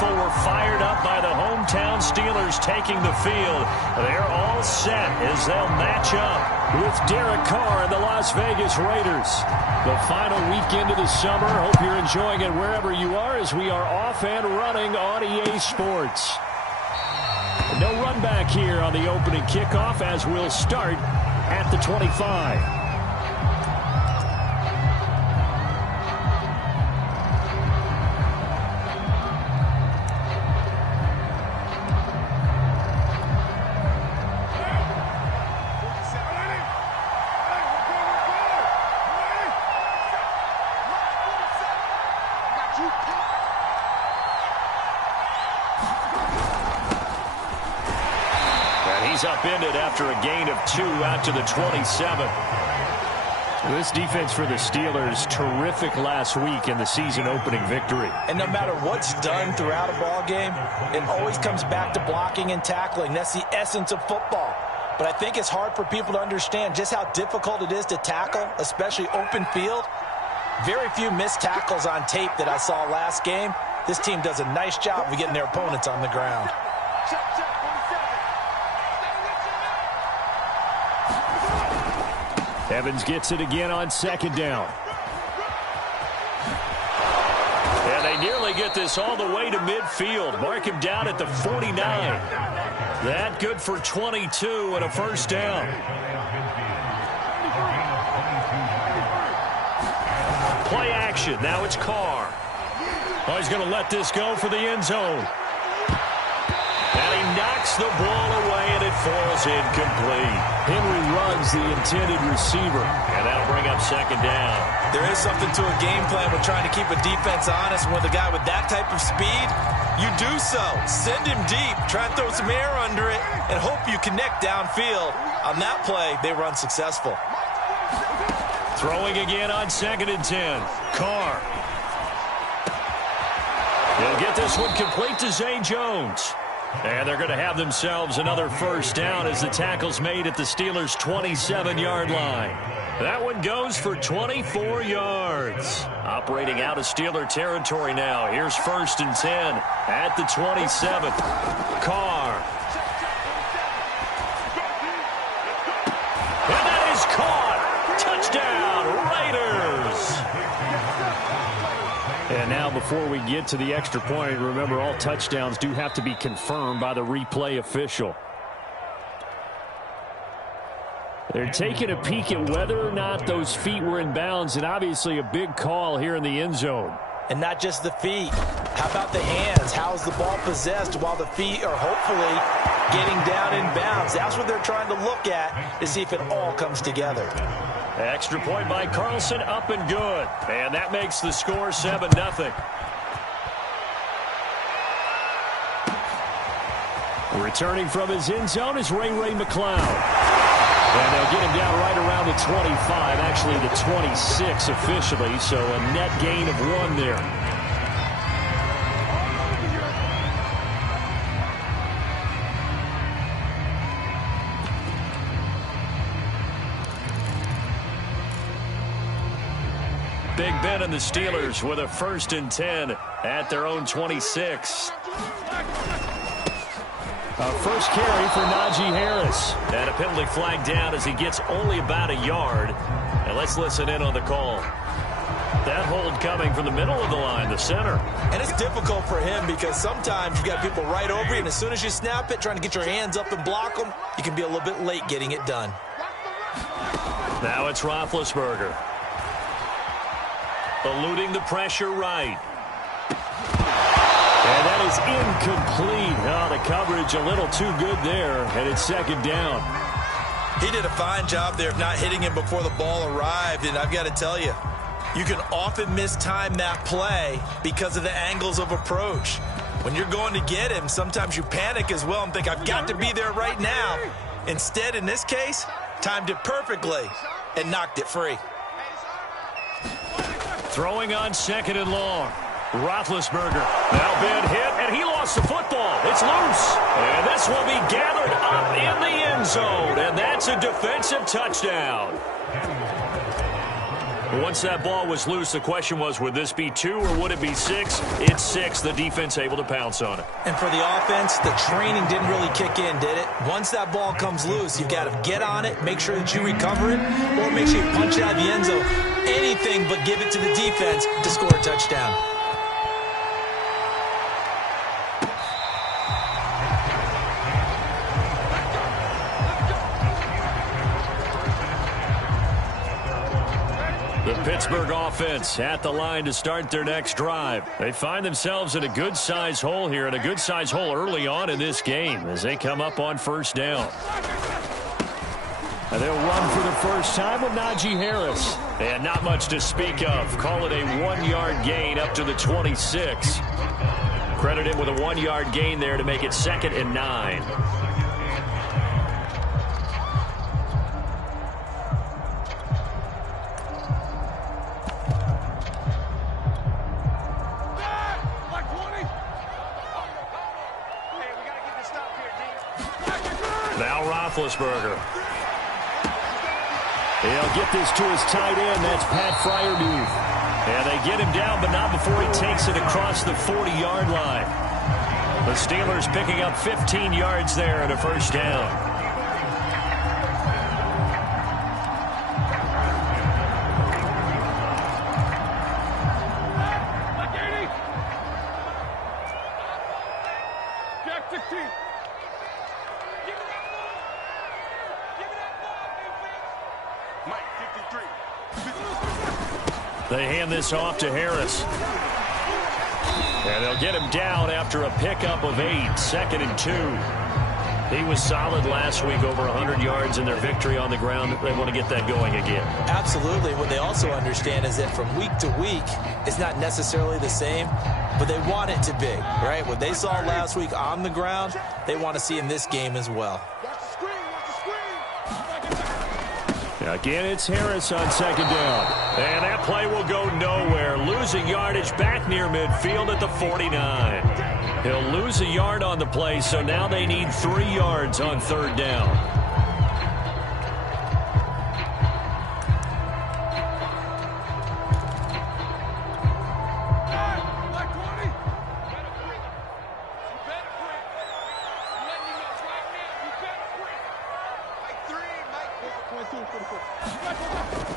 We're fired up by the hometown Steelers taking the field. They're all set as they'll match up with Derek Carr and the Las Vegas Raiders. The final weekend of the summer. Hope you're enjoying it wherever you are as we are off and running on EA Sports. No run back here on the opening kickoff as we'll start at the 25. He's upended after a gain of 2 out to the 27. This defense for the Steelers, terrific last week in the season-opening victory. And no matter what's done throughout a ball game, it always comes back to blocking and tackling. That's the essence of football. But I think it's hard for people to understand just how difficult it is to tackle, especially open field. Very few missed tackles on tape that I saw last game. This team does a nice job of getting their opponents on the ground. Evans gets it again on second down. And they nearly get this all the way to midfield. Mark him down at the 49. That good for 22 and a first down. Play action. Now it's Carr. Oh, he's going to let this go for the end zone. And he knocks the ball away, and it falls incomplete. Henry runs the intended receiver, and that'll bring up second down. There is something to a game plan with trying to keep a defense honest. And with a guy with that type of speed, you do so. Send him deep. Try and throw some air under it and hope you connect downfield. On that play, they run successful. Throwing again on 2nd and 10. Carr. He'll get this one complete to Zay Jones. And they're going to have themselves another first down as the tackle's made at the Steelers' 27-yard line. That one goes for 24 yards. Operating out of Steeler territory now. Here's 1st and 10 at the 27. Carr. And that is caught. Touchdown, Raiders. And now before we get to the extra point, remember all touchdowns do have to be confirmed by the replay official. They're taking a peek at whether or not those feet were in bounds, and obviously a big call here in the end zone. And not just the feet. How about the hands? How is the ball possessed while the feet are hopefully getting down in bounds? That's what they're trying to look at to see if it all comes together. Extra point by Carlson, up and good. And that makes the score 7-0. Returning from his end zone is Ray McCloud. And they'll get him down right around the 25, actually the 26 officially, so a net gain of 1 there. Big Ben and the Steelers with a 1st and 10 at their own 26. First carry for Najee Harris. And a penalty flag down as he gets only about a yard. And let's listen in on the call. That hold coming from the middle of the line, the center. And it's difficult for him because sometimes you've got people right over you, and as soon as you snap it, trying to get your hands up and block them, you can be a little bit late getting it done. Now it's Roethlisberger. Eluding the pressure right. And that is incomplete. Oh, the coverage a little too good there, and it's 2nd down. He did a fine job there of not hitting him before the ball arrived, and I've got to tell you, you can often mistime that play because of the angles of approach. When you're going to get him, sometimes you panic as well and think, I've got to be there right now. Instead, in this case, timed it perfectly and knocked it free. Throwing on 2nd and long. Roethlisberger now been hit, and he lost the football. It's loose, and this will be gathered up in the end zone, and that's a defensive touchdown. Once that ball was loose, the question was, would this be 2 or would it be 6? It's 6. The defense able to pounce on it. And for the offense, the training didn't really kick in, did it? Once that ball comes loose, you've got to get on it, make sure that you recover it, or make sure you punch it out of the end zone. Anything but give it to the defense to score a touchdown. The Pittsburgh offense at the line to start their next drive. They find themselves in a good-sized hole here, and a good-sized hole early on in this game as they come up on first down. And they'll run for the first time with Najee Harris. And not much to speak of. Call it a 1-yard gain up to the 26. Credit him with a 1-yard gain there to make it 2nd and 9. Now Roethlisberger. He'll get this to his tight end. That's Pat Freiermuth. And they get him down, but not before he takes it across the 40-yard line. The Steelers picking up 15 yards there and a first down. They hand this off to Harris. And they'll get him down after a pickup of 8, 2nd and 2. He was solid last week, over 100 yards in their victory on the ground. They want to get that going again. Absolutely. What they also understand is that from week to week, it's not necessarily the same, but they want it to be, right? What they saw last week on the ground, they want to see in this game as well. Again, it's Harris on 2nd down. And that play will go nowhere. Losing yardage back near midfield at the 49. He'll lose a yard on the play, so now they need 3 yards on 3rd down.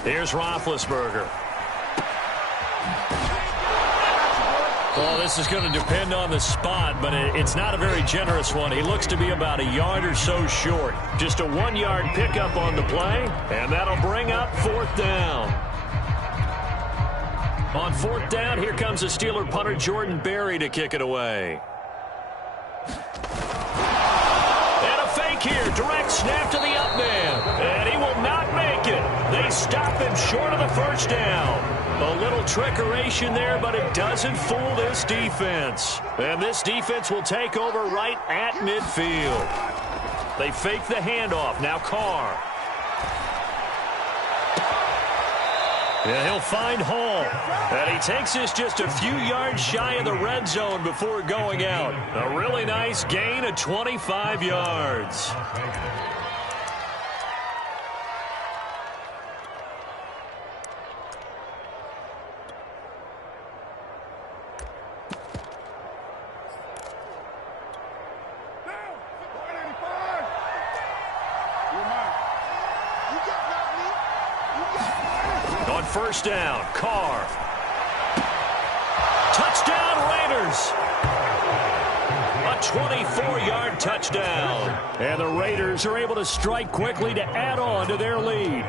Here's Roethlisberger. Well, this is going to depend on the spot, but it's not a very generous one. He looks to be about a yard or so short. Just a 1-yard pickup on the play, and that'll bring up 4th down. On 4th down, here comes the Steeler punter Jordan Berry to kick it away. And a fake here. Direct snap to the up man. And he will not make it. They stop him short of the first down. A little trickeration there, but it doesn't fool this defense. And this defense will take over right at midfield. They fake the handoff. Now Carr. Yeah, he'll find Hall. And he takes this just a few yards shy of the red zone before going out. A really nice gain of 25 yards. First down, Carr. Touchdown, Raiders. A 24-yard touchdown. And the Raiders are able to strike quickly to add on to their lead.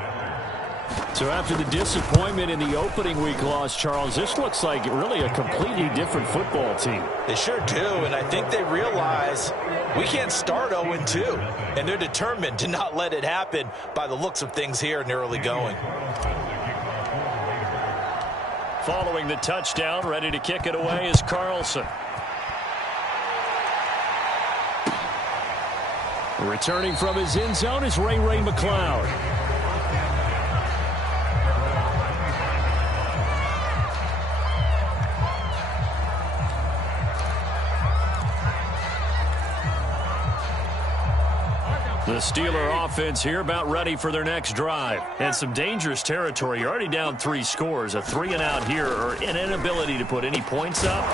So after the disappointment in the opening week loss, Charles, this looks like really a completely different football team. They sure do, and I think they realize we can't start 0-2. And they're determined to not let it happen by the looks of things here in the early going. Following the touchdown, ready to kick it away is Carlson. Returning from his end zone is Ray McCloud. The Steeler offense here about ready for their next drive. And some dangerous territory. You're already down 3 scores. A 3-and-out here or an inability to put any points up.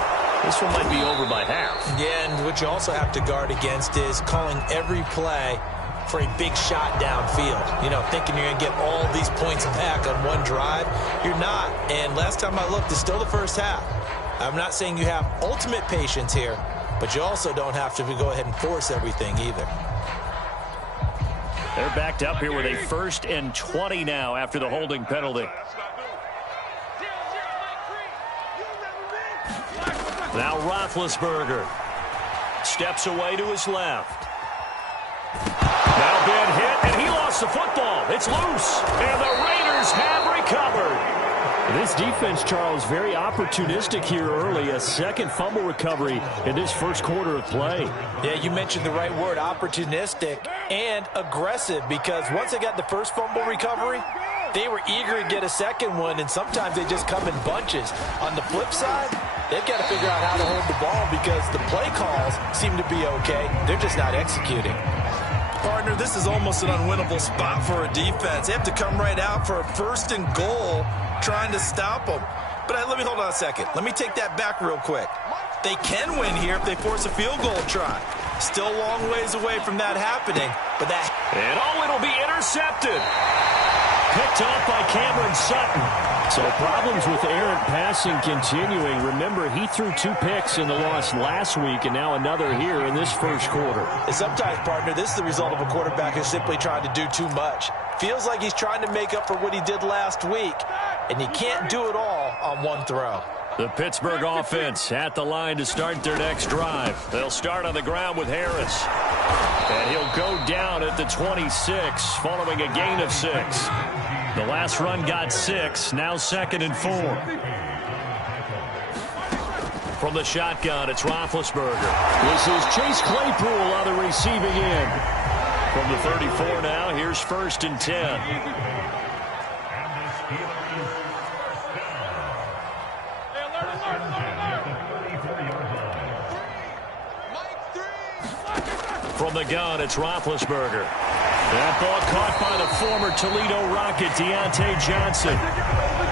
This one might be over by half. Yeah, and what you also have to guard against is calling every play for a big shot downfield. You know, thinking you're going to get all these points back on one drive. You're not. And last time I looked, it's still the first half. I'm not saying you have ultimate patience here, but you also don't have to go ahead and force everything either. They're backed up here with a 1st and 20 now after the holding penalty. Now Roethlisberger steps away to his left. Now been hit, and he lost the football. It's loose, and the Raiders have recovered. This defense, Charles, very opportunistic here early. A second fumble recovery in this first quarter of play. Yeah, you mentioned the right word, opportunistic and aggressive, because once they got the first fumble recovery, they were eager to get a second one, and sometimes they just come in bunches. On the flip side, they've got to figure out how to hold the ball because the play calls seem to be okay. They're just not executing. Partner, this is almost an unwinnable spot for a defense. They have to come right out for a 1st and goal trying to stop them. But let me hold on a second. Let me take that back real quick. They can win here if they force a field goal try. Still a long ways away from that happening. But that... And it'll be intercepted. Picked off by Cameron Sutton. So problems with errant passing continuing. Remember, he threw 2 picks in the loss last week, and now another here in this first quarter. And sometimes, partner, this is the result of a quarterback who's simply trying to do too much. Feels like he's trying to make up for what he did last week, and he can't do it all on one throw. The Pittsburgh offense at the line to start their next drive. They'll start on the ground with Harris. And he'll go down at the 26 following a gain of 6. The last run got 6, now 2nd and 4. From the shotgun, it's Roethlisberger. This is Chase Claypool on the receiving end. From the 34 now, here's 1st and 10. From the gun, it's Roethlisberger. That ball caught by the former Toledo Rocket, Deontay Johnson.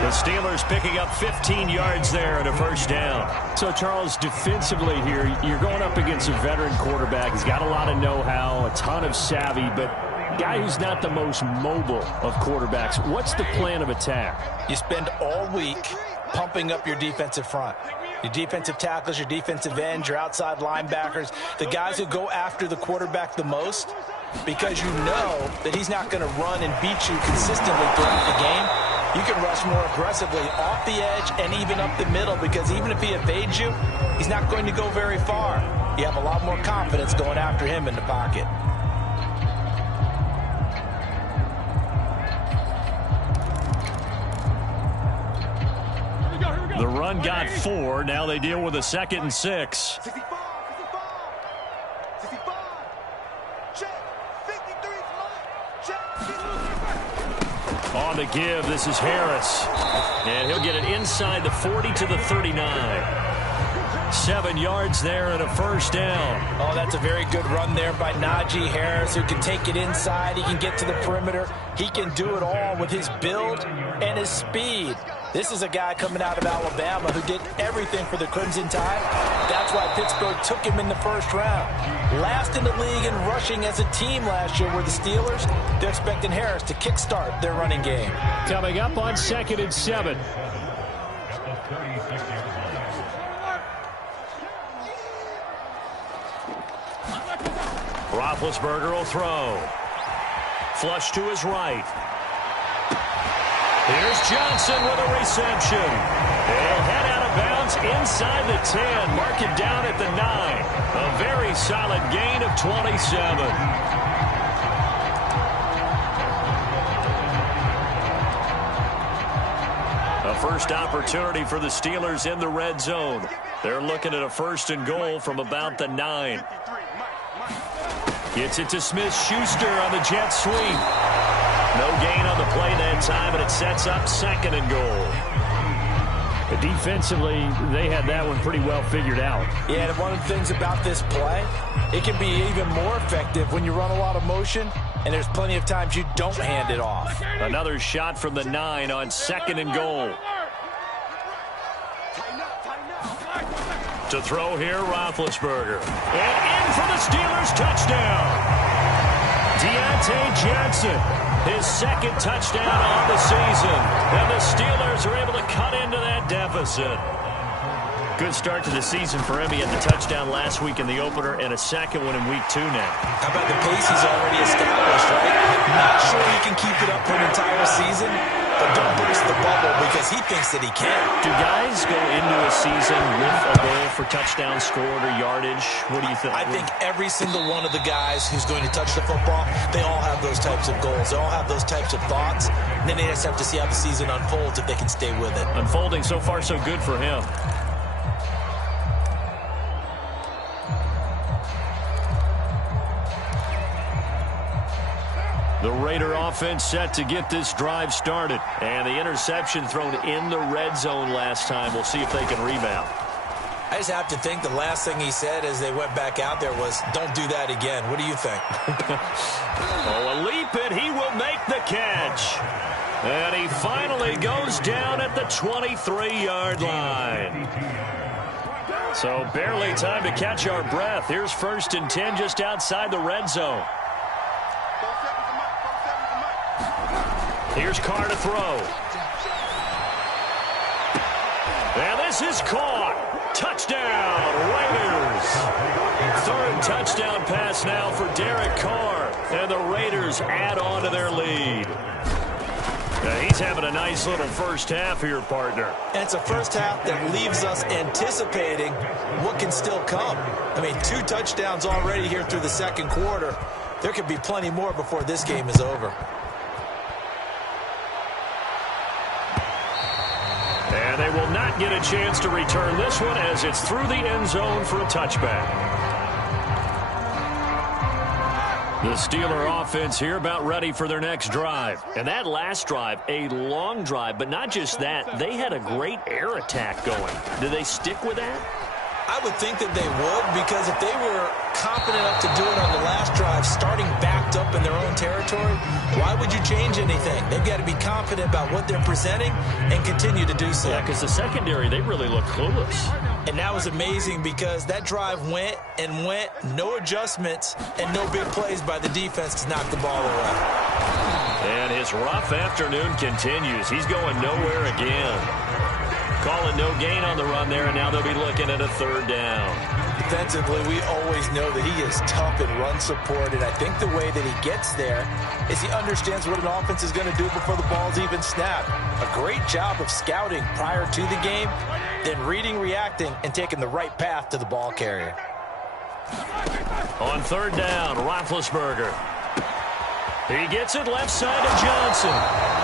The Steelers picking up 15 yards there and a 1st down. So, Charles, defensively here, you're going up against a veteran quarterback. He's got a lot of know-how, a ton of savvy, but a guy who's not the most mobile of quarterbacks. What's the plan of attack? You spend all week pumping up your defensive front. Your defensive tackles, your defensive ends, your outside linebackers, the guys who go after the quarterback the most, because you know that he's not going to run and beat you consistently throughout the game. You can rush more aggressively off the edge and even up the middle, because even if he evades you, he's not going to go very far. You have a lot more confidence going after him in the pocket. The run got 4. Now they deal with a 2nd and 6. On the give, this is Harris. And he'll get it inside the 40 to the 39. 7 yards there and a 1st down. Oh, that's a very good run there by Najee Harris, who can take it inside. He can get to the perimeter. He can do it all with his build and his speed. This is a guy coming out of Alabama who did everything for the Crimson Tide. That's why Pittsburgh took him in the 1st round. Last in the league in rushing as a team last year were the Steelers. They're expecting Harris to kickstart their running game. Coming up on 2nd and 7. Roethlisberger will throw. Flush to his right. Here's Johnson with a reception. They'll head out of bounds inside the 10. Mark it down at the 9. A very solid gain of 27. A first opportunity for the Steelers in the red zone. They're looking at a 1st and goal from about the 9. Gets it to Smith-Schuster on the jet sweep. No gain on the play that time, but it sets up 2nd and goal. Defensively, they had that one pretty well figured out. Yeah, and one of the things about this play, it can be even more effective when you run a lot of motion, and there's plenty of times you don't hand it off. Another shot from the 9 on 2nd and goal. To throw here, Roethlisberger. And in for the Steelers touchdown. Deontay Johnson, his 2nd touchdown on the season. And the Steelers are able to cut into that deficit. Good start to the season for him. He had the touchdown last week in the opener and a 2nd one in week 2 now. How about the pace he's already established, right? Not sure he can keep it up for an entire season, but don't burst the bubble because he thinks that he can. Do guys go into a season with a goal for touchdown scored or yardage? What do you think? I think every single one of the guys who's going to touch the football, they all have those types of goals. They all have those types of thoughts. And then they just have to see how the season unfolds if they can stay with it. Unfolding so far so good for him. The Raider offense set to get this drive started. And the interception thrown in the red zone last time. We'll see if they can rebound. I just have to think the last thing he said as they went back out there was, don't do that again. What do you think? Oh, a leap, and he will make the catch. And he finally goes down at the 23-yard line. So barely time to catch our breath. Here's 1st and 10 just outside the red zone. Here's Carr to throw. And this is caught. Touchdown, Raiders. 3rd touchdown pass now for Derek Carr. And the Raiders add on to their lead. Now he's having a nice little first half here, partner. And it's a first half that leaves us anticipating what can still come. I mean, 2 touchdowns already here through the 2nd quarter. There could be plenty more before this game is over. And they will not get a chance to return this one as it's through the end zone for a touchback. The Steeler offense here about ready for their next drive. And that last drive, a long drive, but not just that. They had a great air attack going. Do they stick with that? I would think that they would, because if they were confident enough to do it on the last drive, starting backed up in their own territory, why would you change anything? They've got to be confident about what they're presenting and continue to do so. Yeah, because the secondary, they really look clueless. And that was amazing because that drive went and went, no adjustments, and no big plays by the defense to knock the ball away. And his rough afternoon continues. He's going nowhere again. Calling no gain on the run there, and now they'll be looking at a 3rd down. Defensively, we always know that he is tough in run support, and I think the way that he gets there is he understands what an offense is going to do before the ball's even snapped. A great job of scouting prior to the game, then reading, reacting, and taking the right path to the ball carrier. On 3rd down, Roethlisberger. He gets it left side to Johnson.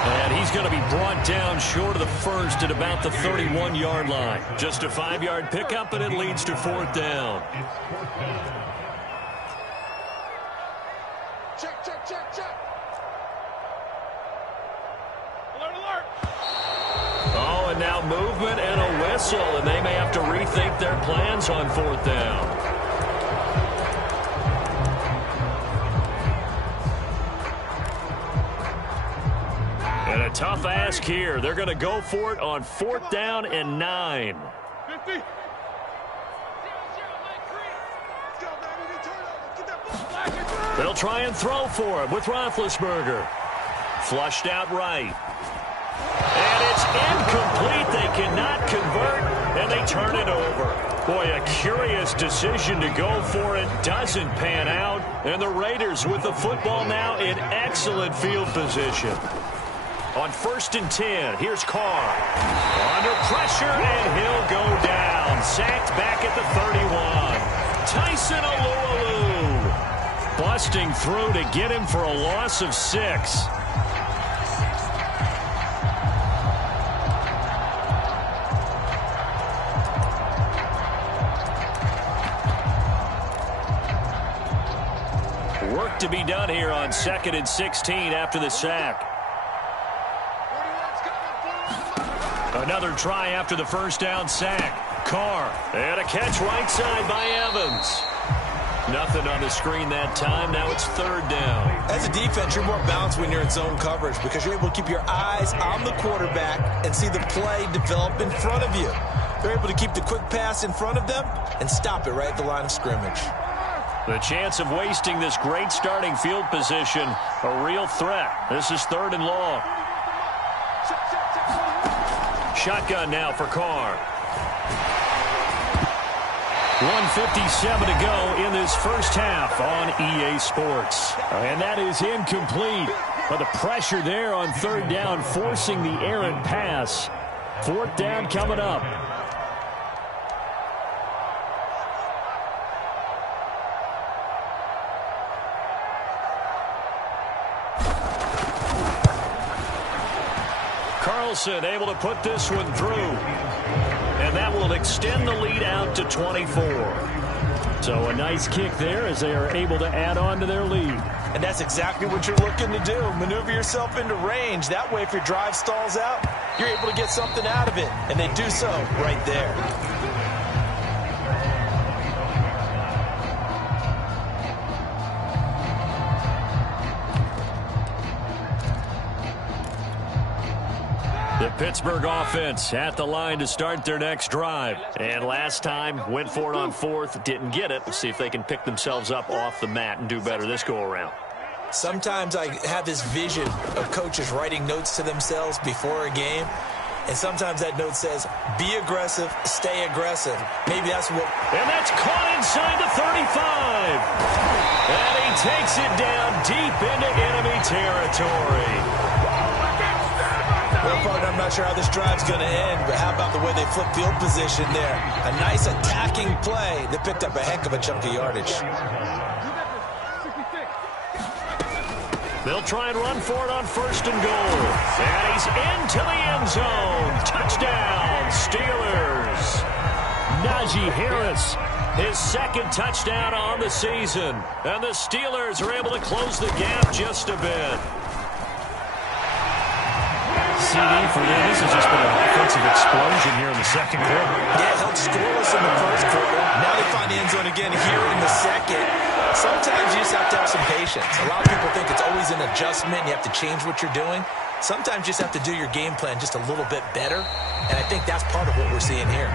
And he's going to be brought down short of the 1st at about the 31-yard line. Just a 5-yard pickup, and it leads to 4th down. Check. Alert, alert. Oh, and now movement and a whistle, and they may have to rethink their plans on 4th down. And a tough ask here. They're going to go for it on 4th down and 9. 50. They'll try and throw for him with Roethlisberger. Flushed out right. And it's incomplete. They cannot convert, and they turn it over. Boy, a curious decision to go for it. Doesn't pan out. And the Raiders with the football now in excellent field position. On 1st and 10, here's Carr. Under pressure, and he'll go down. Sacked back at the 31. Tyson Alualu busting through to get him for a loss of 6. Work to be done here on 2nd and 16 after the sack. Another try after the first down sack. Carr, and a catch right side by Evans. Nothing on the screen that time. Now it's third down. As a defense, you're more balanced when you're in zone coverage because you're able to keep your eyes on the quarterback and see the play develop in front of you. They're able to keep the quick pass in front of them and stop it right at the line of scrimmage. The chance of wasting this great starting field position, a real threat. This is third and long. Shotgun now for Carr. 1:57 to go in this first half on EA Sports. And that is incomplete. But the pressure there on third down, forcing the errant pass. Fourth down coming up. Carlson able to put this one through. And that will extend the lead out to 24. So a nice kick there as they are able to add on to their lead. And that's exactly what you're looking to do. Maneuver yourself into range. That way, if your drive stalls out, you're able to get something out of it. And they do so right there. The Pittsburgh offense at the line to start their next drive. And last time, went for it on fourth, didn't get it. Let's see if they can pick themselves up off the mat and do better this go-around. Sometimes I have this vision of coaches writing notes to themselves before a game. And sometimes that note says, be aggressive, stay aggressive. Maybe that's what... And that's caught inside the 35. And he takes it down deep into enemy territory. Well, partner, I'm not sure how this drive's going to end, but how about the way they flip field position there? A nice attacking play that picked up a heck of a chunk of yardage. They'll try and run for it on first and goal. And he's into the end zone. Touchdown, Steelers. Najee Harris, his second touchdown on the season. And the Steelers are able to close the gap just a bit. CD for them. This has just been an offensive explosion here in the second quarter. Yeah, held scoreless in the first quarter. Now they find the end zone again here in the second. Sometimes you just have to have some patience. A lot of people think it's always an adjustment. You have to change what you're doing. Sometimes you just have to do your game plan just a little bit better. And I think that's part of what we're seeing here.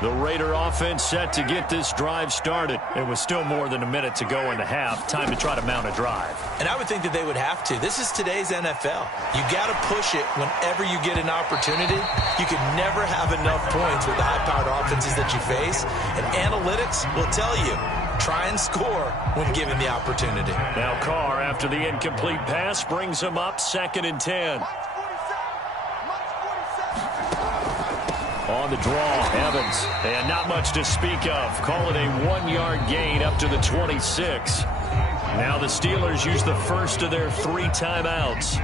The Raider offense set to get this drive started. It was still more than a minute to go in the half. Time to try to mount a drive. And I would think that they would have to. This is today's NFL. You got to push it whenever you get an opportunity. You can never have enough points with the high-powered offenses that you face. And analytics will tell you, try and score when given the opportunity. Now Carr, after the incomplete pass, brings him up 2nd and 10. On the draw, Evans. And not much to speak of. Call it a 1-yard gain up to the 26. Now the Steelers use the first of their 3 timeouts,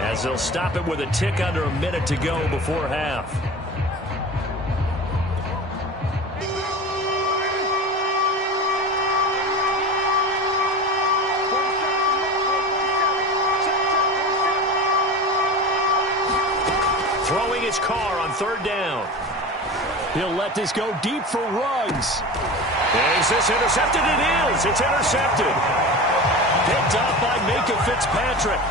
as they'll stop it with a tick under a minute to go before half. Throwing his Carr on 3rd down. He'll let this go deep for Ruggs. Is this intercepted? It is. It's intercepted. Picked up by Minka Fitzpatrick.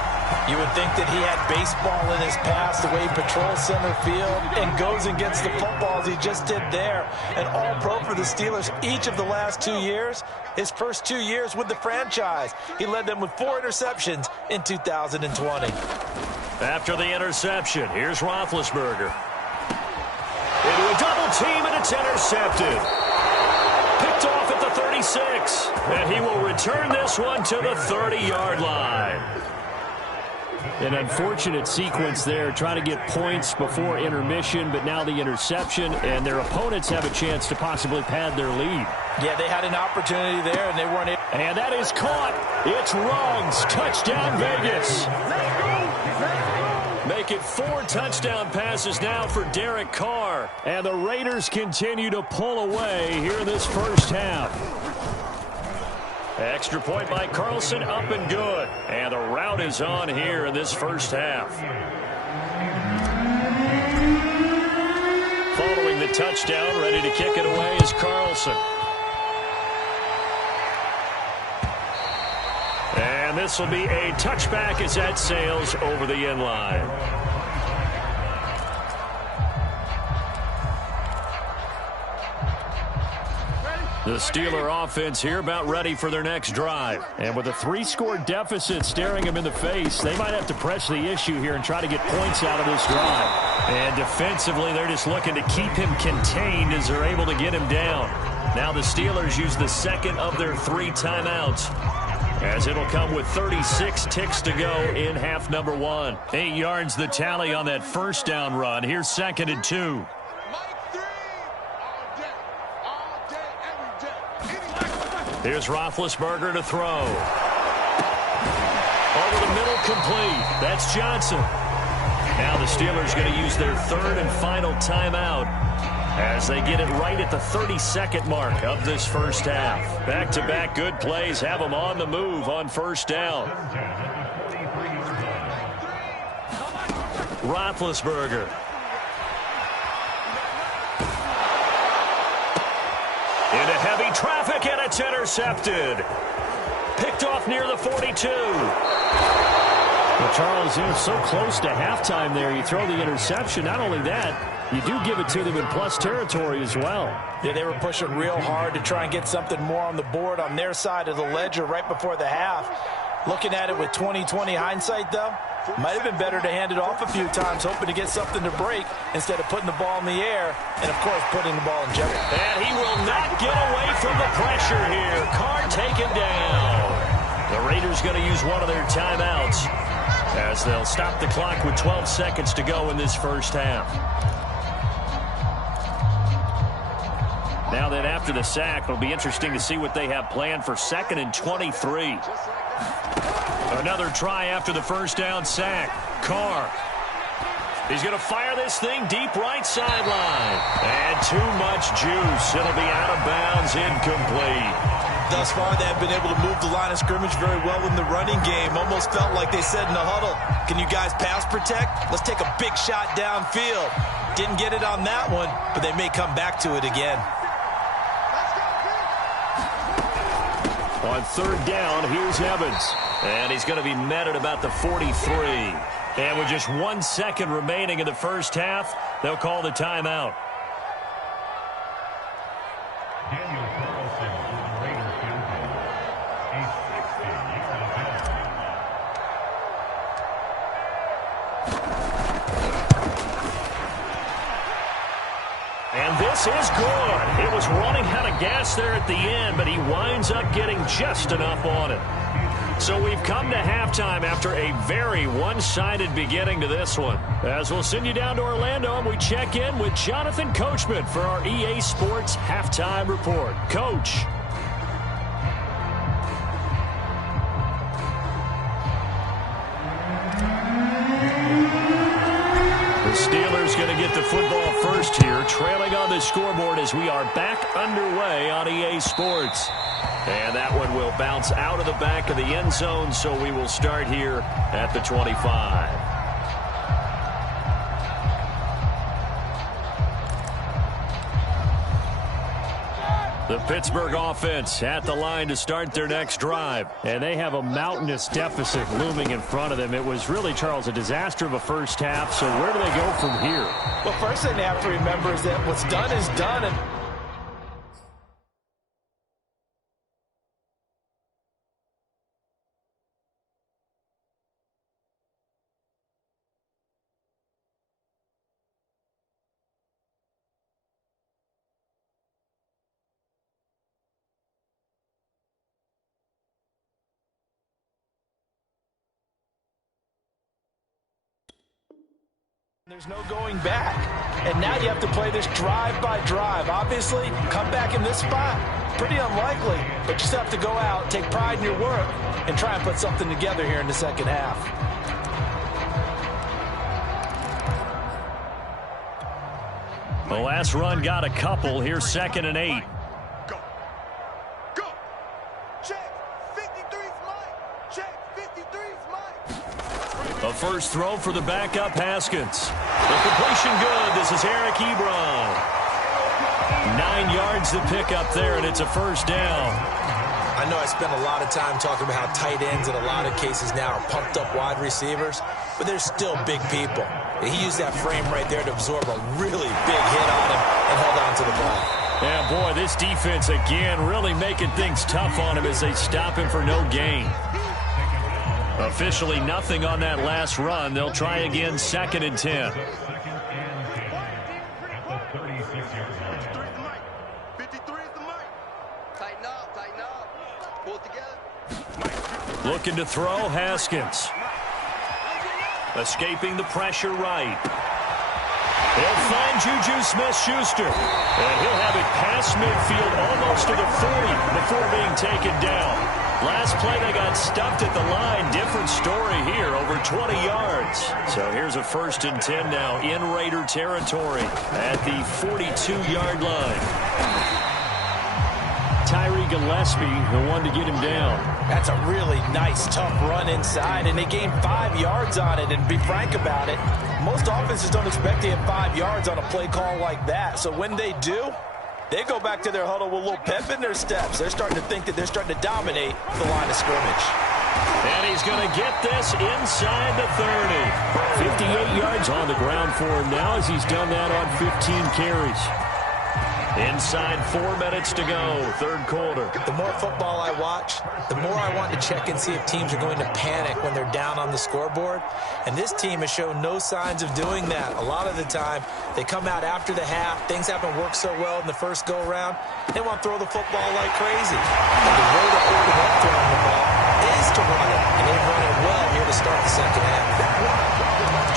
You would think that he had baseball in his past, the way he patrols center field and goes and gets the football as he just did there. An all-pro for the Steelers each of the last 2 years. His first 2 years with the franchise, he led them with 4 interceptions in 2020. After the interception, here's Roethlisberger. Into a double team, and it's intercepted. Picked off at the 36. And he will return this one to the 30-yard line. An unfortunate sequence there, trying to get points before intermission, but now the interception, and their opponents have a chance to possibly pad their lead. Yeah, they had an opportunity there, and they weren't able. And that is caught. It's Ruggs. Touchdown, Vegas. make it 4 touchdown passes now for Derek Carr. And the Raiders continue to pull away here in this first half. Extra point by Carlson, up and good. And the route is on here in this first half. Following the touchdown, ready to kick it away is Carlson. And this will be a touchback as that sails over the end line. The Steeler offense here about ready for their next drive. And with a 3-score deficit staring them in the face, they might have to press the issue here and try to get points out of this drive. And defensively, they're just looking to keep him contained as they're able to get him down. Now the Steelers use the second of their 3 timeouts, as it'll come with 36 ticks to go in half number 1. 8 yards the tally on that first down run. Here's 2nd and 2. Here's Roethlisberger to throw. Over the middle, complete. That's Johnson. Now the Steelers going to use their 3rd and final timeout as they get it right at the 32nd mark of this first half. Back-to-back good plays have them on the move on first down. Roethlisberger. Into heavy traffic, and it's intercepted. Picked off near the 42. Well, Charles, you're so close to halftime there. You throw the interception. Not only that, you do give it to them in plus territory as well. Yeah, they were pushing real hard to try and get something more on the board on their side of the ledger right before the half. Looking at it with 20/20 hindsight, though, might have been better to hand it off a few times, hoping to get something to break instead of putting the ball in the air and, of course, putting the ball in jeopardy. And he will not get away from the pressure here. Carr taken down. The Raiders going to use one of their timeouts as they'll stop the clock with 12 seconds to go in this first half. Now that after the sack, it'll be interesting to see what they have planned for 2nd and 23. Another try after the first down sack. Carr. He's going to fire this thing deep right sideline. And too much juice. It'll be out of bounds, incomplete. Thus far, they have been able to move the line of scrimmage very well in the running game. Almost felt like they said in the huddle, can you guys pass protect? Let's take a big shot downfield. Didn't get it on that one, but they may come back to it again. On 3rd down, here's Evans. And he's going to be met at about the 43. And with just 1 second remaining in the first half, they'll call the timeout. And this is good. It was running out of gas there at the end, but he winds up getting just enough on it. So we've come to halftime after a very one-sided beginning to this one. As we'll send you down to Orlando, and we check in with Jonathan Coachman for our EA Sports Halftime Report. Coach. The Steelers going to get the football first here, trailing on the scoreboard as we are back underway on EA Sports. And that one will bounce out of the back of the end zone, so we will start here at the 25. The Pittsburgh offense at the line to start their next drive. And they have a mountainous deficit looming in front of them. It was really, Charles, a disaster of a first half. So where do they go from here? Well, first thing they have to remember is that what's done is done. And there's no going back. And now you have to play this drive by drive. Obviously, come back in this spot, pretty unlikely, but you still have to go out, take pride in your work, and try and put something together here in the second half. The last run got a couple. Here's 2nd and 8. Go. Go. Check. 53's mine. Check. 53's mine. The first throw for the backup Haskins. The completion good. This is Eric Ebron. 9 yards to pick up there, and it's a first down. I know I spent a lot of time talking about how tight ends in a lot of cases now are pumped up wide receivers, but they're still big people. He used that frame right there to absorb a really big hit on him and held on to the ball. Yeah, boy, this defense again really making things tough on him as they stop him for no gain. Officially nothing on that last run. They'll try again, 2nd and 10. 53 is the mic. Tighten up, tighten up. Pull it together. Looking to throw, Haskins. Escaping the pressure right. They'll find Juju Smith-Schuster. And he'll have it past midfield almost to the 40 before being taken down. Last play, they got stuffed at the line. Different story here, over 20 yards. So here's a 1st and 10 now in Raider territory at the 42-yard line. Tyree Gillespie, the one to get him down. That's a really nice, tough run inside, and they gained 5 yards on it. And be frank about it, most offenses don't expect to hit 5 yards on a play call like that. So when they do, they go back to their huddle with a little pep in their steps. They're starting to think that they're starting to dominate the line of scrimmage. And he's going to get this inside the 30. 58 yards on the ground for him now as he's done that on 15 carries. Inside 4 minutes to go, 3rd quarter. The more football I watch, the more I want to check and see if teams are going to panic when they're down on the scoreboard. And this team has shown no signs of doing that. A lot of the time, they come out after the half. Things haven't worked so well in the first go-around. They want to throw the football like crazy. And the way to open up throwing the ball is to run it. And they've run it well here to start the second half.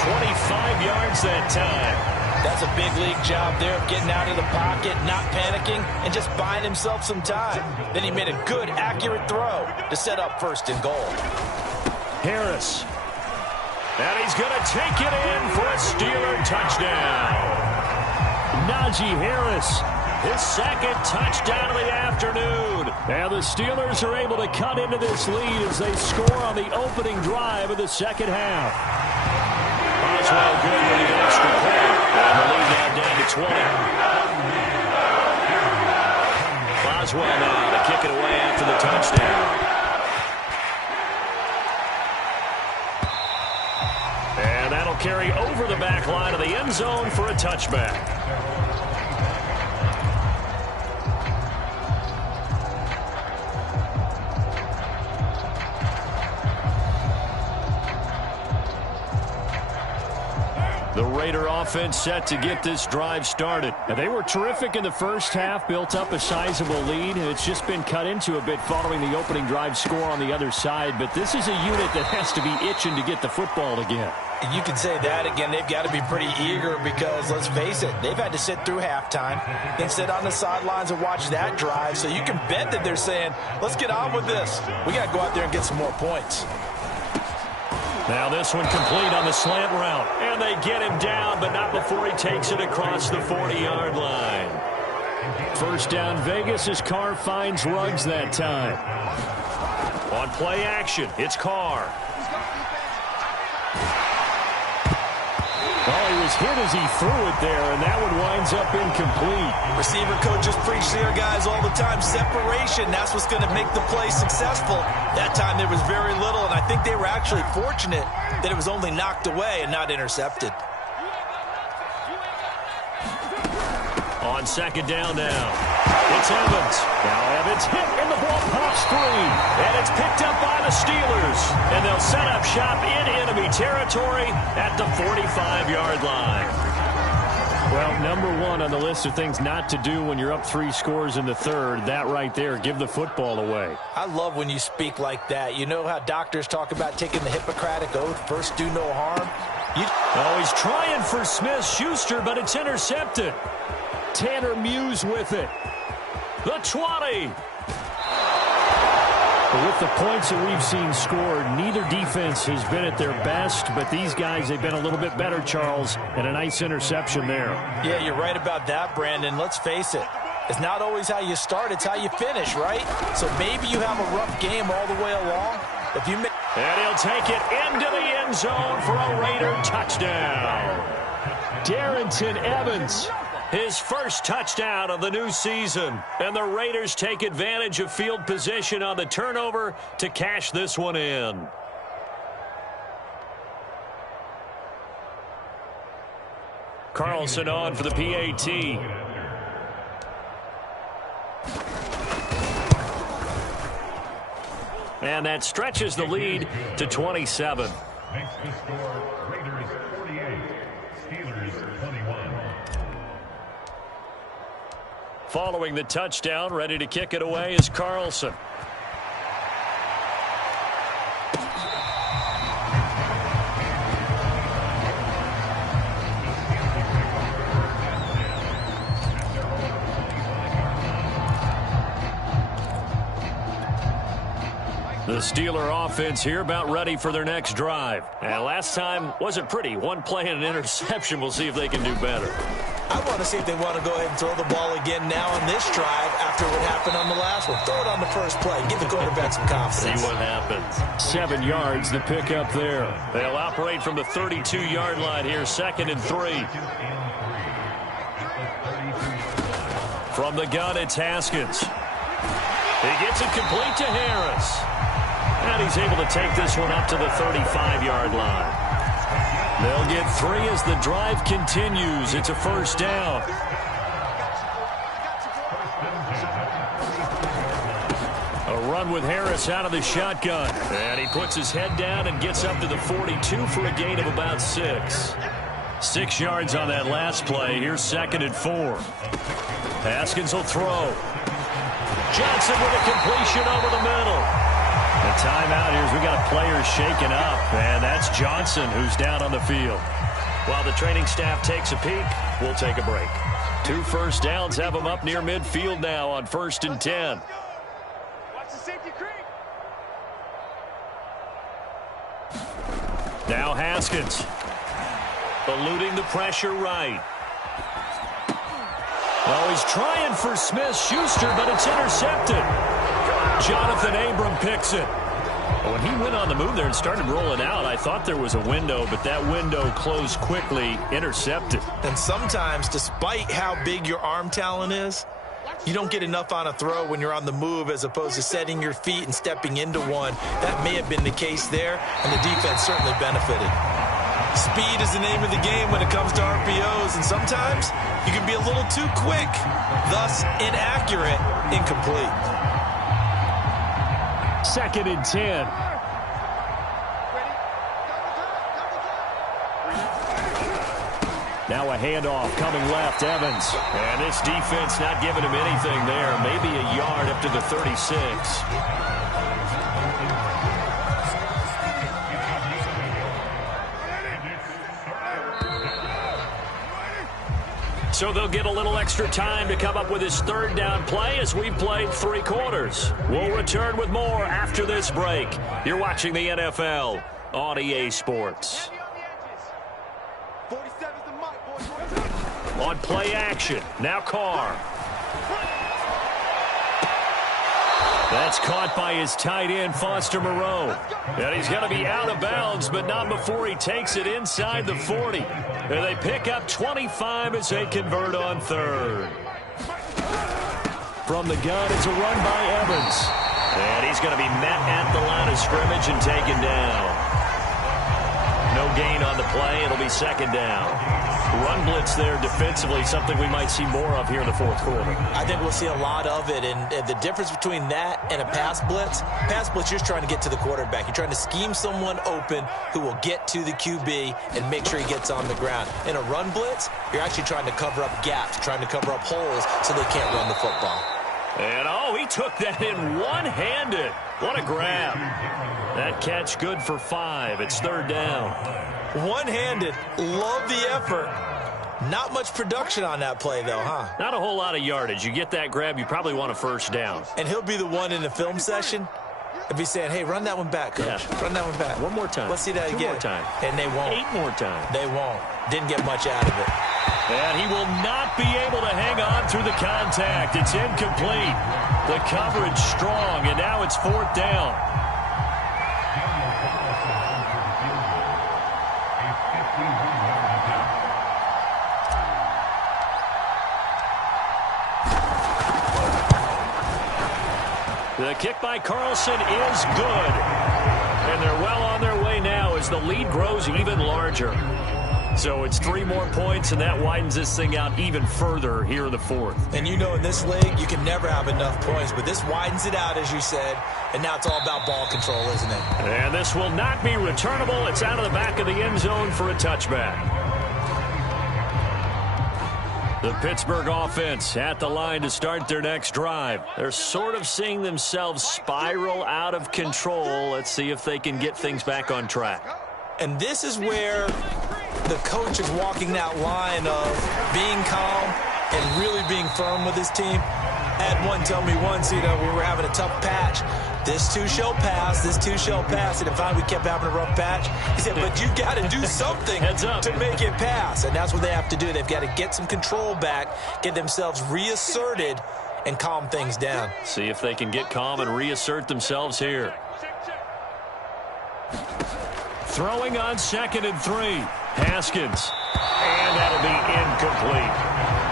25 yards that time. That's a big league job there of getting out of the pocket, not panicking, and just buying himself some time. Then he made a good, accurate throw to set up 1st and goal. Harris. And he's going to take it in for a Steeler touchdown. Najee Harris, his 2nd touchdown of the afternoon. And the Steelers are able to cut into this lead as they score on the opening drive of the second half. Oswald good with the extra point. And the lead now down to 20. Boswell now to kick it away after the touchdown. And that'll carry over the back line of the end zone for a touchback. The Raider offense set to get this drive started. Now, they were terrific in the first half, built up a sizable lead, and it's just been cut into a bit following the opening drive score on the other side. But this is a unit that has to be itching to get the football again. You can say that again. They've got to be pretty eager because, let's face it, they've had to sit through halftime and sit on the sidelines and watch that drive. So you can bet that they're saying, let's get on with this. We got to go out there and get some more points. Now this one complete on the slant route. And they get him down, but not before he takes it across the 40-yard line. 1st down Vegas as Carr finds Ruggs that time. On play action, it's Carr. Well, he was hit as he threw it there, and that one winds up incomplete. Receiver coaches preach to their guys all the time. Separation, that's what's going to make the play successful. That time there was very little, and I think they were actually fortunate that it was only knocked away and not intercepted. On 2nd down now, it's Evans. Now Evans hit, and the ball pops free. And it's picked up by the Steelers. And they'll set up shop in enemy territory at the 45-yard line. Well, number 1 on the list of things not to do when you're up 3 scores in the 3rd. That right there, give the football away. I love when you speak like that. You know how doctors talk about taking the Hippocratic Oath, first do no harm? Oh, he's trying for Smith-Schuster, but it's intercepted. Tanner Muse with it. The 20. With the points that we've seen scored, neither defense has been at their best, but these guys, they've been a little bit better, Charles, and a nice interception there. Yeah, you're right about that, Brandon. Let's face it. It's not always how you start, it's how you finish, right? So maybe you have a rough game all the way along. If you and he'll take it into the end zone for a Raider touchdown. Darrington Evans, his first touchdown of the new season. And the Raiders take advantage of field position on the turnover to cash this one in. Carlson on for the PAT. And that stretches the lead to 27. Makes the score Raiders 48, Steelers 21. Following the touchdown, ready to kick it away is Carlson. The Steeler offense here about ready for their next drive. And last time wasn't pretty. One play and an interception. We'll see if they can do better. I want to see if they want to go ahead and throw the ball again now on this drive after what happened on the last one. Throw it on the first play. Give the quarterback some confidence. See what happens. 7 yards to pick up there. They'll operate from the 32-yard line here, 2nd and 3. From the gun, it's Haskins. He gets it complete to Harris. And he's able to take this one up to the 35-yard line. They'll get 3 as the drive continues. It's a first down. A run with Harris out of the shotgun. And he puts his head down and gets up to the 42 for a gain of about 6. 6 yards on that last play. Here's 2nd and 4. Haskins will throw. Johnson with a completion over the middle. The timeout here is we got a player shaken up, and that's Johnson who's down on the field. While the training staff takes a peek, we'll take a break. 2 first downs have them up near midfield now on 1st and 10. Watch the safety creep. Now Haskins. Eluding the pressure right. Oh, he's trying for Smith-Schuster, but it's intercepted. Jonathan Abram picks it. When he went on the move there and started rolling out, I thought there was a window, but that window closed quickly, intercepted. And sometimes, despite how big your arm talent is, you don't get enough on a throw when you're on the move as opposed to setting your feet and stepping into one. That may have been the case there, and the defense certainly benefited. Speed is the name of the game when it comes to RPOs, and sometimes you can be a little too quick, thus inaccurate, incomplete. 2nd and 10. Now a handoff coming left, Evans. And this defense not giving him anything there. Maybe a yard up to the 36. So they'll get a little extra time to come up with his 3rd down play as we've played 3 quarters. We'll return with more after this break. You're watching the NFL on EA Sports. On play action, now Carr. That's caught by his tight end, Foster Moreau. And he's going to be out of bounds, but not before he takes it inside the 40. And they pick up 25 as they convert on 3rd. From the gun, it's a run by Evans. And he's going to be met at the line of scrimmage and taken down. No gain on the play. It'll be 2nd down. Run blitz there defensively, something we might see more of here in the 4th quarter. I think we'll see a lot of it, and the difference between that and a pass blitz, you're just trying to get to the quarterback. You're trying to scheme someone open who will get to the QB and make sure he gets on the ground. In a run blitz, you're actually trying to cover up gaps, trying to cover up holes so they can't run the football. And, oh, he took that in one-handed. What a grab. That catch good for 5. It's 3rd down. One-handed. Love the effort. Not much production on that play, though, huh? Not a whole lot of yardage. You get that grab, you probably want a 1st down. And he'll be the one in the film session If he's saying, hey, run that one back, coach. Yeah. Run that one back. One more time. Let's see that Two again. more time. And they won't. 8 more times. They won't. Didn't get much out of it. And he will not be able to hang on through the contact. It's incomplete. The coverage strong, and now it's 4th down. The kick by Carlson is good. And they're well on their way now as the lead grows even larger. So it's 3 more points, and that widens this thing out even further here in the 4th. And you know in this league, you can never have enough points, but this widens it out, as you said, and now it's all about ball control, isn't it? And this will not be returnable. It's out of the back of the end zone for a touchback. The Pittsburgh offense at the line to start their next drive. They're sort of seeing themselves spiral out of control. Let's see if they can get things back on track. And this is where the coach is walking that line of being calm and really being firm with his team. I had one tell me once, we were having a tough patch. This too shall pass, this too shall pass. And finally we kept having a rough patch. He said, but you got to do something to make it pass. And that's what they have to do. They've got to get some control back, get themselves reasserted, and calm things down. See if they can get calm and reassert themselves here. Throwing on 2nd and 3. Haskins. And that'll be incomplete.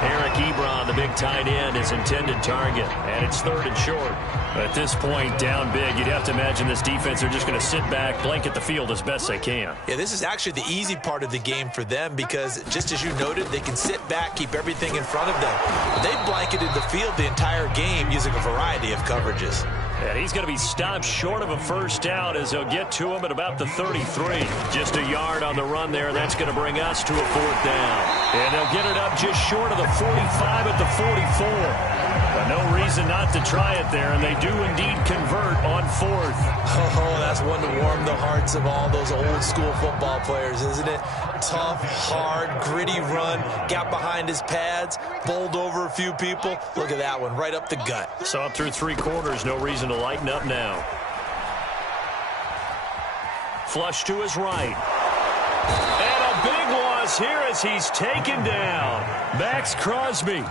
Eric Ebron, the big tight end, is intended target. And it's 3rd and short. At this point, down big, you'd have to imagine this defense are just going to sit back, blanket the field as best they can. Yeah, this is actually the easy part of the game for them because, just as you noted, they can sit back, keep everything in front of them. They've blanketed the field the entire game using a variety of coverages. And he's going to be stopped short of a 1st down as they'll get to him at about the 33. Just a yard on the run there. That's going to bring us to a 4th down. And they'll get it up just short of the 45 at the 44. But no reason not to try it there, and they do indeed convert on 4th. Oh, that's one to warm the hearts of all those old-school football players, isn't it? Tough, hard, gritty run, got behind his pads, bowled over a few people. Look at that one, right up the gut. Saw it through 3 quarters, no reason to lighten up now. Flush to his right. And a big loss here as he's taken down. Max Crosby.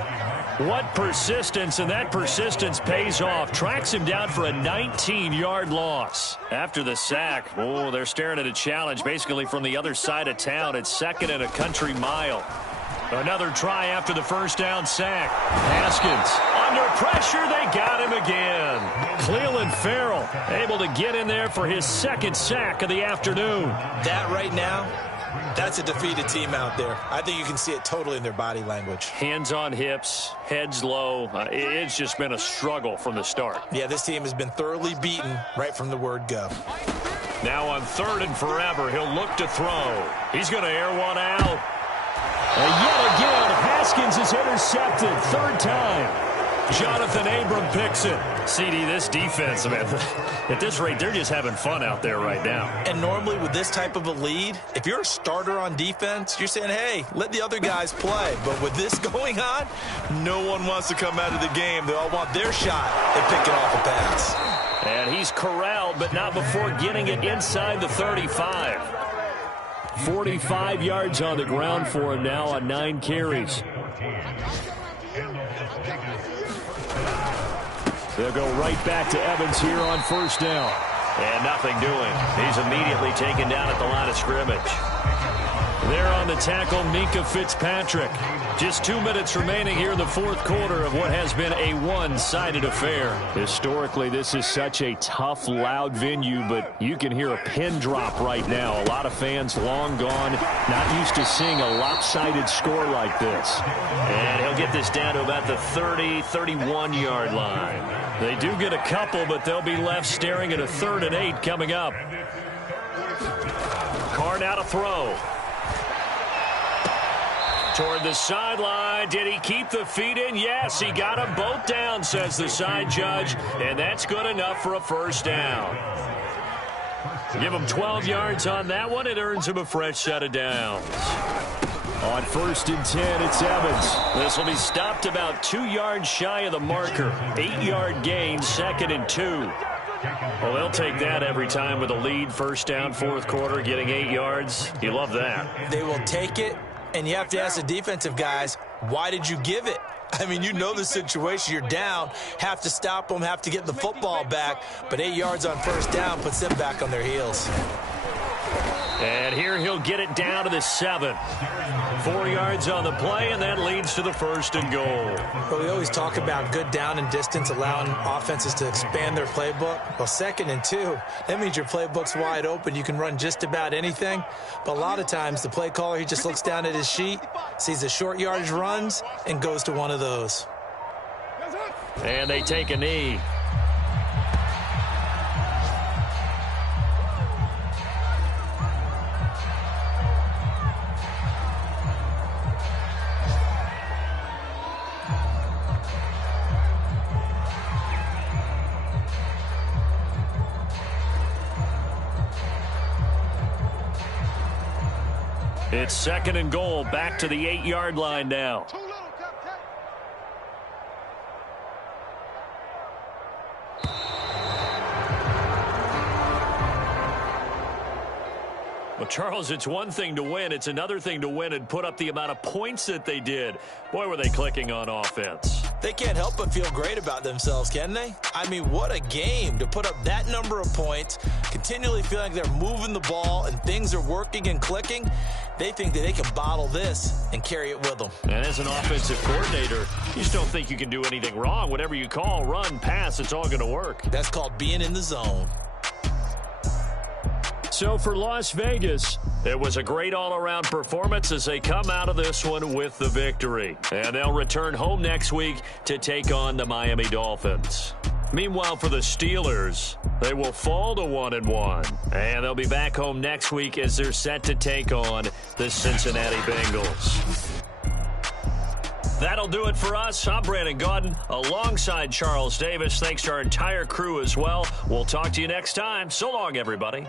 What persistence, and that persistence pays off. Tracks him down for a 19-yard loss. After the sack, they're staring at a challenge basically from the other side of town. It's 2nd and a country mile. Another try after the 1st down sack. Haskins under pressure. They got him again. Cleveland Farrell able to get in there for his 2nd sack of the afternoon. That right now, that's a defeated team out there. I think you can see it totally in their body language. Hands on hips, heads low. It's just been a struggle from the start. Yeah, this team has been thoroughly beaten right from the word go. Now on 3rd and forever, he'll look to throw. He's going to air one out. And yet again, Haskins is intercepted. 3rd time. Jonathan Abram picks it. CD, this defense, man, at this rate, they're just having fun out there right now. And normally with this type of a lead, if you're a starter on defense, you're saying, hey, let the other guys play. But with this going on, no one wants to come out of the game. They all want their shot at picking off a pass. And he's corralled, but not before getting it inside the 35. 45 yards on the ground for him now on 9 carries. They'll go right back to Evans here on 1st down. And nothing doing. He's immediately taken down at the line of scrimmage. There on the tackle, Minkah Fitzpatrick. Just 2 minutes remaining here in the 4th quarter of what has been a one-sided affair. Historically, this is such a tough, loud venue, but you can hear a pin drop right now. A lot of fans long gone, not used to seeing a lopsided score like this. And he'll get this down to about the 30, 31-yard line. They do get a couple, but they'll be left staring at a 3rd and 8 coming up. Carr now to throw. Toward the sideline. Did he keep the feet in? Yes, he got them both down, says the side judge. And that's good enough for a 1st down. Give him 12 yards on that one. It earns him a fresh set of downs. On 1st and 10, it's Evans. This will be stopped about 2 yards shy of the marker. 8-yard gain, 2nd and 2. Well, they'll take that every time with a lead, first down, fourth quarter, getting 8 yards. You love that. They will take it, and you have to ask the defensive guys, why did you give it? I mean, you know the situation. You're down, have to stop them, have to get the football back, but 8 yards on first down puts them back on their heels. And here he'll get it down to the 7. 4 yards on the play, and that leads to the 1st and goal. Well, we always talk about good down and distance, allowing offenses to expand their playbook. Well, 2nd and 2, that means your playbook's wide open. You can run just about anything. But a lot of times, the play caller, he just looks down at his sheet, sees the short yardage runs, and goes to one of those. And they take a knee. It's 2nd and goal, back to the 8-yard line now. Well, Charles, it's one thing to win. It's another thing to win and put up the amount of points that they did. Boy, were they clicking on offense. They can't help but feel great about themselves, can they? I mean, what a game to put up that number of points, continually feeling like they're moving the ball and things are working and clicking. They think that they can bottle this and carry it with them. And as an offensive coordinator, you just don't think you can do anything wrong. Whatever you call, run, pass, it's all going to work. That's called being in the zone. So for Las Vegas, it was a great all-around performance as they come out of this one with the victory. And they'll return home next week to take on the Miami Dolphins. Meanwhile, for the Steelers, they will fall to 1-1. And they'll be back home next week as they're set to take on the Cincinnati Bengals. That'll do it for us. I'm Brandon Gaudin alongside Charles Davis. Thanks to our entire crew as well. We'll talk to you next time. So long, everybody.